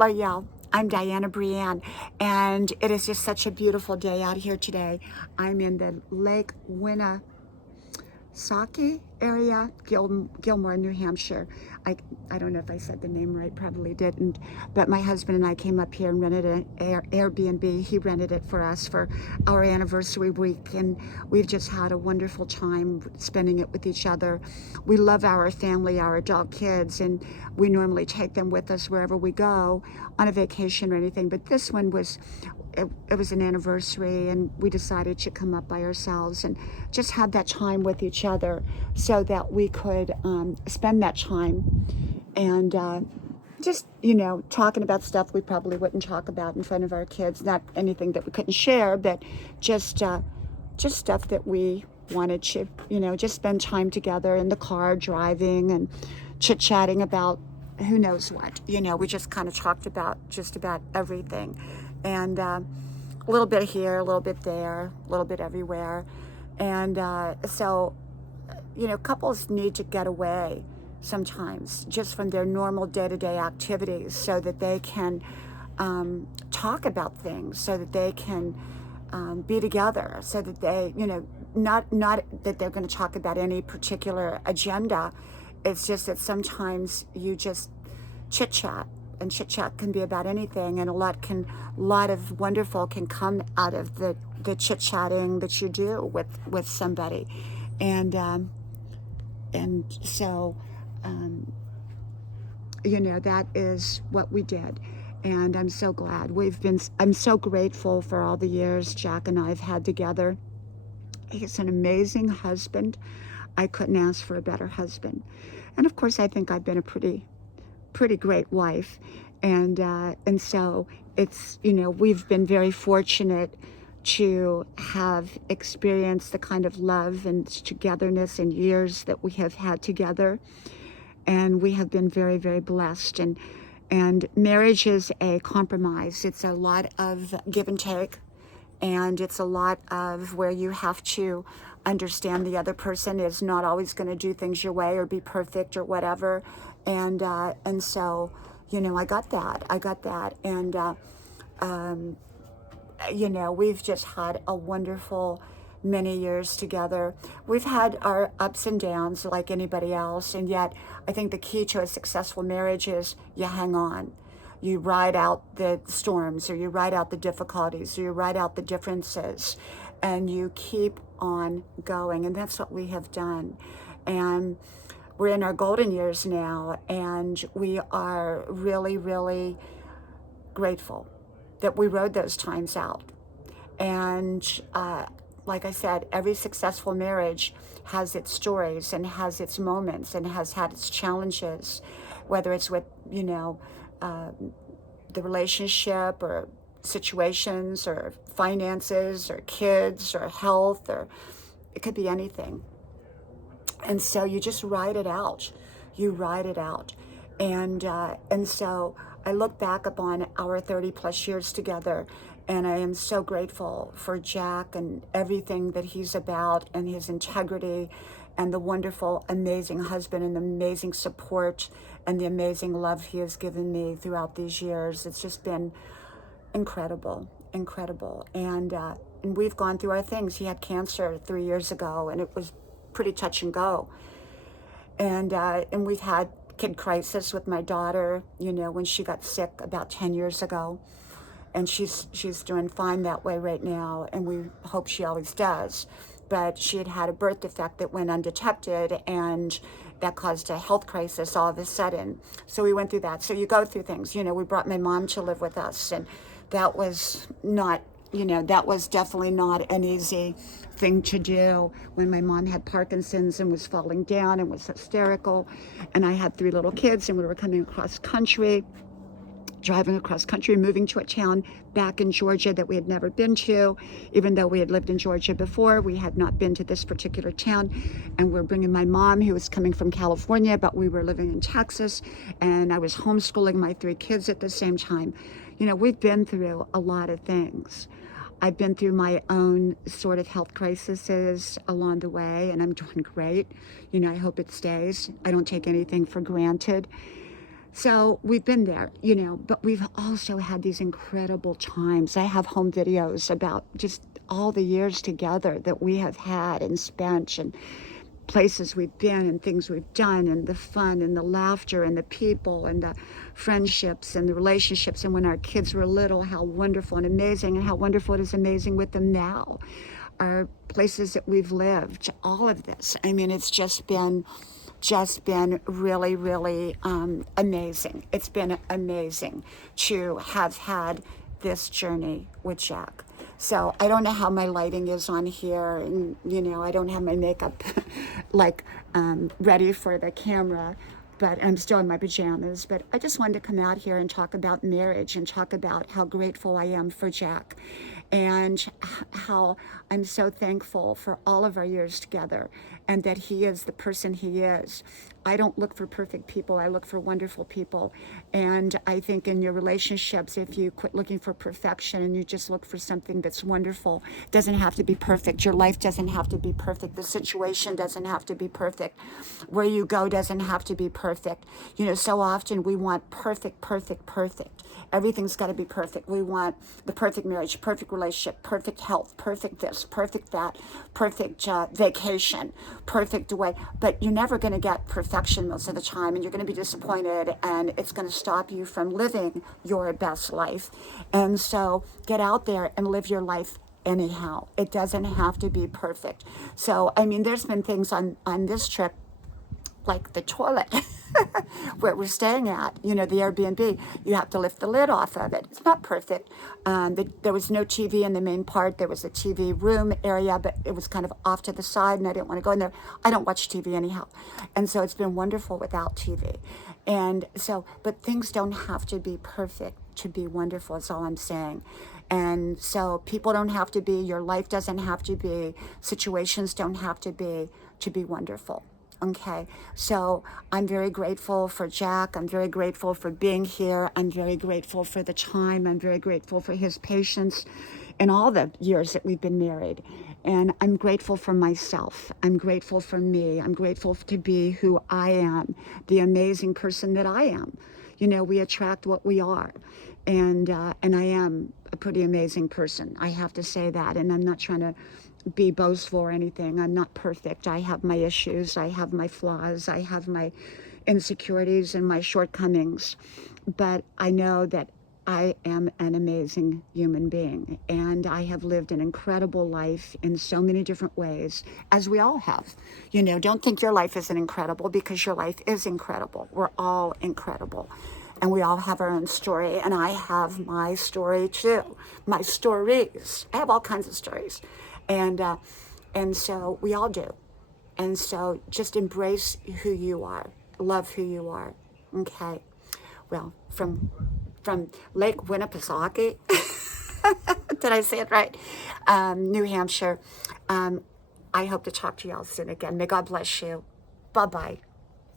Hello, y'all. I'm Diana Brienne, and it is just such a beautiful day out here today. I'm in the Lake Winnipesaukee area, Gilmore, New Hampshire. I don't know if I said the name right, probably didn't, but my husband and I came up here and rented an Airbnb. He rented it for us for our anniversary week, and we've just had a wonderful time spending it with each other. We love our family, our adult kids, and we normally take them with us wherever we go on a vacation or anything, but this one was it was an anniversary, and we decided to come up by ourselves and just have that time with each other so that we could spend that time and just, talking about stuff we probably wouldn't talk about in front of our kids. Not anything that we couldn't share, but just stuff that we wanted to, just spend time together in the car driving and chit-chatting about who knows what. We just kind of talked about just about everything. And a little bit here, a little bit there, a little bit everywhere. And so, couples need to get away sometimes just from their normal day-to-day activities so that they can talk about things, so that they can be together, so that they, not that they're going to talk about any particular agenda. It's just that sometimes you just chit chat, and chit chat can be about anything, and a lot of wonderful can come out of the chit chatting that you do with somebody, and so that is what we did. And I'm so glad I'm so grateful for all the years Jack and I have had together. He's an amazing husband. I couldn't ask for a better husband. And of course, I think I've been a pretty great wife. And so it's, we've been very fortunate to have experienced the kind of love and togetherness and years that we have had together. And we have been very, very blessed. And marriage is a compromise. It's a lot of give and take. And it's a lot of where you have to understand the other person is not always going to do things your way or be perfect or whatever. And so, I got that. And, we've just had a wonderful many years together. We've had our ups and downs like anybody else. And yet I think the key to a successful marriage is you hang on. You ride out the storms, or you ride out the difficulties, or you ride out the differences, and you keep on going. And that's what we have done. And we're in our golden years now, and we are really, really grateful that we rode those times out. And like I said, every successful marriage has its stories and has its moments and has had its challenges, whether it's with, the relationship or situations or finances or kids or health, or it could be anything. And so you just ride it out. You ride it out. And so I look back upon our 30 plus years together, and I am so grateful for Jack and everything that he's about, and his integrity, and the wonderful, amazing husband, and the amazing support, and the amazing love he has given me throughout these years. It's just been incredible. And we've gone through our things. He had cancer 3 years ago, and it was pretty touch and go. And we've had kid crisis with my daughter, when she got sick about 10 years ago. And she's doing fine that way right now, and we hope she always does. But she had a birth defect that went undetected, and that caused a health crisis all of a sudden. So we went through that. So you go through things. We brought my mom to live with us, and that was not, that was definitely not an easy thing to do when my mom had Parkinson's and was falling down and was hysterical. And I had 3 little kids, and we were coming across country, driving across country, moving to a town back in Georgia that we had never been to. Even though we had lived in Georgia before, we had not been to this particular town. And we're bringing my mom, who was coming from California, but we were living in Texas, and I was homeschooling my 3 kids at the same time. We've been through a lot of things. I've been through my own sort of health crises along the way, and I'm doing great. I hope it stays. I don't take anything for granted. So we've been there, you know, but we've also had these incredible times. I have home videos about just all the years together that we have had and spent, and places we've been and things we've done, and the fun and the laughter and the people and the friendships and the relationships. And when our kids were little, how wonderful and amazing, and how wonderful it is amazing with them now. Our places that we've lived, all of this. I mean, it's just been really, really amazing. It's been amazing to have had this journey with Jack. So I don't know how my lighting is on here, and you know, I don't have my makeup like ready for the camera, but I'm still in my pajamas. But I just wanted to come out here and talk about marriage and talk about how grateful I am for Jack, and how I'm so thankful for all of our years together, and that he is the person he is. I don't look for perfect people. I look for wonderful people. And I think in your relationships, if you quit looking for perfection and you just look for something that's wonderful, it doesn't have to be perfect. Your life doesn't have to be perfect. The situation doesn't have to be perfect. Where you go doesn't have to be perfect. You know, so often we want perfect, perfect, perfect. Everything's got to be perfect. We want the perfect marriage, perfect relationship, perfect health, perfect this, perfect that, perfect vacation, perfect way. But you're never going to get perfection most of the time, and you're going to be disappointed, and it's going to stop you from living your best life. And so get out there and live your life anyhow. It doesn't have to be perfect. So, I mean, there's been things on this trip, like the toilet where we're staying at, you know, the Airbnb, you have to lift the lid off of it. It's not perfect. There was no TV in the main part. There was a TV room area, but it was kind of off to the side, and I didn't want to go in there. I don't watch TV anyhow. And so it's been wonderful without TV. And so, but things don't have to be perfect to be wonderful, is all I'm saying. And so people don't have to be, your life doesn't have to be, situations don't have to be wonderful. Okay, so I'm very grateful for Jack. I'm very grateful for being here. I'm very grateful for the time. I'm very grateful for his patience in all the years that we've been married. And I'm grateful for myself. I'm grateful for me. I'm grateful to be who I am, the amazing person that I am. You know, we attract what we are. And I am a pretty amazing person. I have to say that. And I'm not trying to be boastful or anything. I'm not perfect. I have my issues. I have my flaws. I have my insecurities and my shortcomings. But I know that I am an amazing human being, and I have lived an incredible life in so many different ways, as we all have. You know, don't think your life isn't incredible, because your life is incredible. We're all incredible. And we all have our own story, and I have my story too. My stories. I have all kinds of stories. And so we all do. And so just embrace who you are. Love who you are. Okay. Well, from Lake Winnipesaukee, did I say it right? New Hampshire. I hope to talk to y'all soon again. May God bless you. Bye-bye.